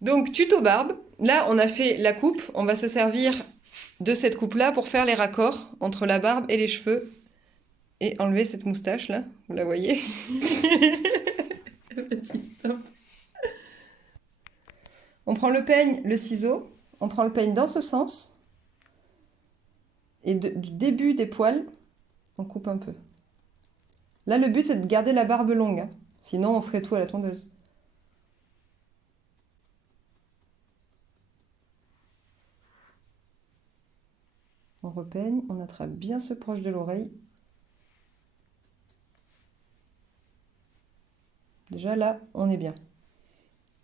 Donc, tuto barbe. Là, on a fait la coupe. On va se servir de cette coupe-là pour faire les raccords entre la barbe et les cheveux. Et enlever cette moustache-là. Vous la voyez? Vas-y, stop. On prend le peigne, le ciseau. On prend le peigne dans ce sens. Et du début des poils, on coupe un peu. Là, le but, c'est de garder la barbe longue. Hein. Sinon, on ferait tout à la tondeuse. On repeigne, on attrape bien ce proche de l'oreille. Déjà là, on est bien.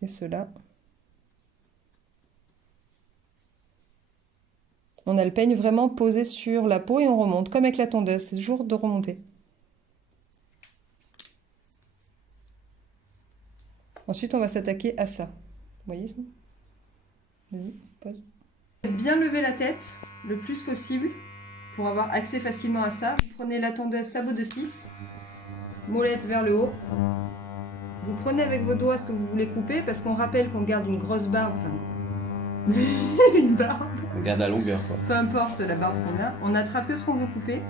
Et cela, on a le peigne vraiment posé sur la peau et on remonte, comme avec la tondeuse, c'est toujours de remonter. Ensuite, on va s'attaquer à ça. Vous voyez ça? Vas-y, pose. Bien lever la tête le plus possible pour avoir accès facilement à ça. Vous prenez la tondeuse sabot de 6, molette vers le haut. Vous prenez avec vos doigts ce que vous voulez couper parce qu'on rappelle qu'on garde une grosse barbe, enfin une barbe. On garde la longueur quoi. Peu importe la barbe qu'on a, on attrape que ce qu'on veut couper.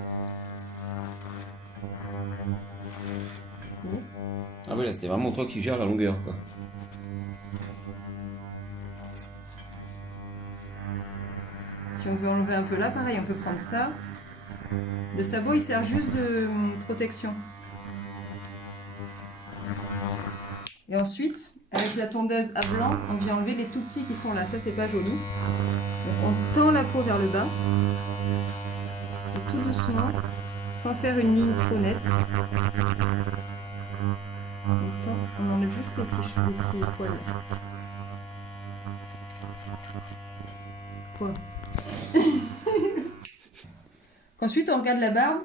Ah ouais là c'est vraiment toi qui gères la longueur quoi. Si on veut enlever un peu là, pareil, on peut prendre ça. Le sabot il sert juste de protection. Et ensuite, avec la tondeuse à blanc, on vient enlever les tout petits qui sont là. Ça, c'est pas joli. Donc, on tend la peau vers le bas. Et tout doucement, sans faire une ligne trop nette. On enlève juste les petits poils. Quoi? Ensuite, on regarde la barbe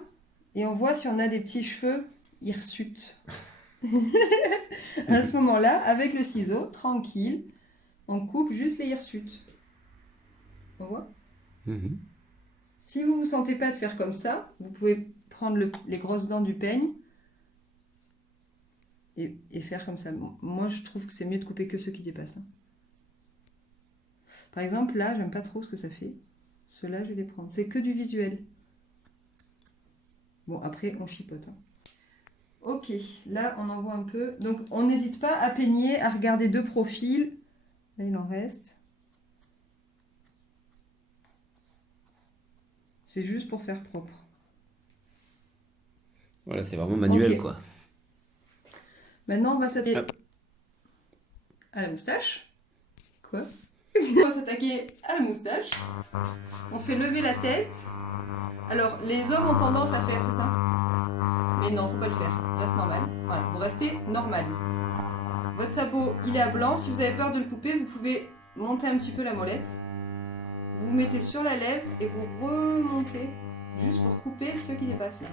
et on voit si on a des petits cheveux hirsutes. À ce moment-là, avec le ciseau, tranquille, on coupe juste les hirsutes. On voit? Si vous ne vous sentez pas de faire comme ça, vous pouvez prendre les grosses dents du peigne et faire comme ça. Bon, moi, je trouve que c'est mieux de couper que ceux qui dépassent. Hein. Par exemple, là, j'aime pas trop ce que ça fait. Ceux-là, je vais les prendre. C'est que du visuel. Bon, après, on chipote. Hein. Ok, là on en voit un peu. Donc on n'hésite pas à peigner, à regarder deux profils. Là il en reste. C'est juste pour faire propre. Voilà, c'est vraiment manuel quoi. Maintenant on va s'attaquer à la moustache. Quoi? On va s'attaquer à la moustache. On fait lever la tête. Alors les hommes ont tendance à faire ça. Mais non, faut pas le faire. Reste normal. Voilà, vous restez normal. Votre sabot, il est à blanc. Si vous avez peur de le couper, vous pouvez monter un petit peu la molette. Vous vous mettez sur la lèvre et vous remontez juste pour couper ceux qui dépassent là.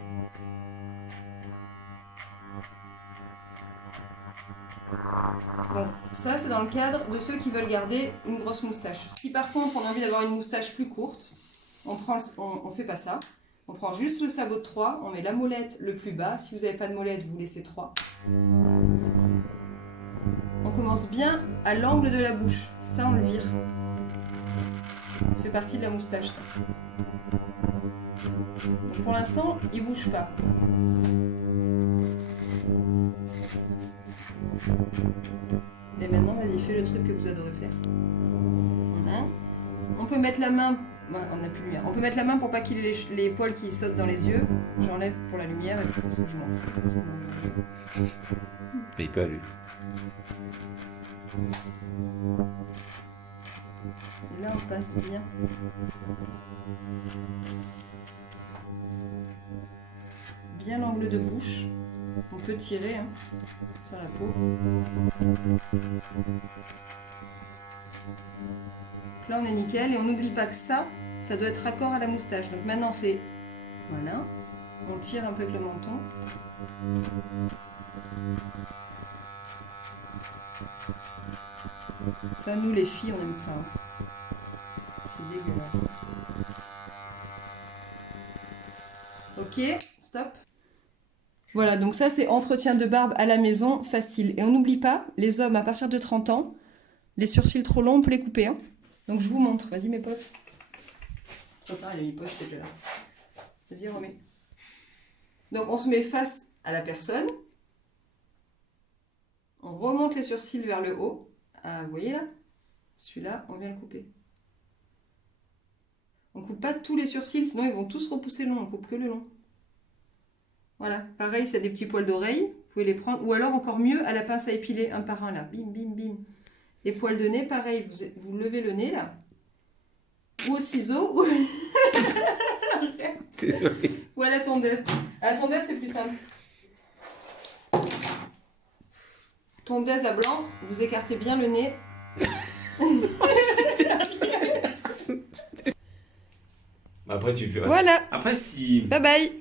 Bon, ça c'est dans le cadre de ceux qui veulent garder une grosse moustache. Si par contre on a envie d'avoir une moustache plus courte, on fait pas ça. On prend juste le sabot de 3, on met la molette le plus bas. Si vous n'avez pas de molette, vous laissez 3. On commence bien à l'angle de la bouche. Ça, on le vire. Ça fait partie de la moustache, ça. Donc pour l'instant, il ne bouge pas. Et maintenant, vas-y, fais le truc que vous adorez faire. Voilà. On peut mettre la main... Ouais, on n'a plus de lumière. On peut mettre la main pour pas qu'il ait les poils qui sautent dans les yeux. J'enlève pour la lumière et puis parce que je m'en fous. Paye pas lui. Et là on passe bien. Bien l'angle de bouche. On peut tirer hein, sur la peau. Là on est nickel et on n'oublie pas que ça doit être raccord à la moustache. Donc maintenant on fait, voilà, on tire un peu avec le menton. Ça nous les filles on n'aime pas. C'est dégueulasse. Ok, stop. Voilà, donc ça c'est entretien de barbe à la maison, facile. Et on n'oublie pas, les hommes à partir de 30 ans, Les sourcils trop longs, on peut les couper. Hein. Donc je vous montre. Vas-y, mes potes. Trop tard, il a mis poche, j'étais déjà là. Vas-y, remets. Donc on se met face à la personne. On remonte les sourcils vers le haut. Ah, vous voyez là? Celui-là, on vient le couper. On ne coupe pas tous les sourcils, sinon ils vont tous repousser long. On coupe que le long. Voilà. Pareil, c'est des petits poils d'oreille. Vous pouvez les prendre. Ou alors, encore mieux, à la pince à épiler, un par un là. Bim, bim, bim. Les poils de nez, pareil. Vous levez le nez là. Ou au ciseau. Ou... Désolé. Ou à la tondeuse. À la tondeuse, c'est plus simple. Tondeuse à blanc, vous écartez bien le nez. Après, tu fais. Voilà. Après, si. Bye bye.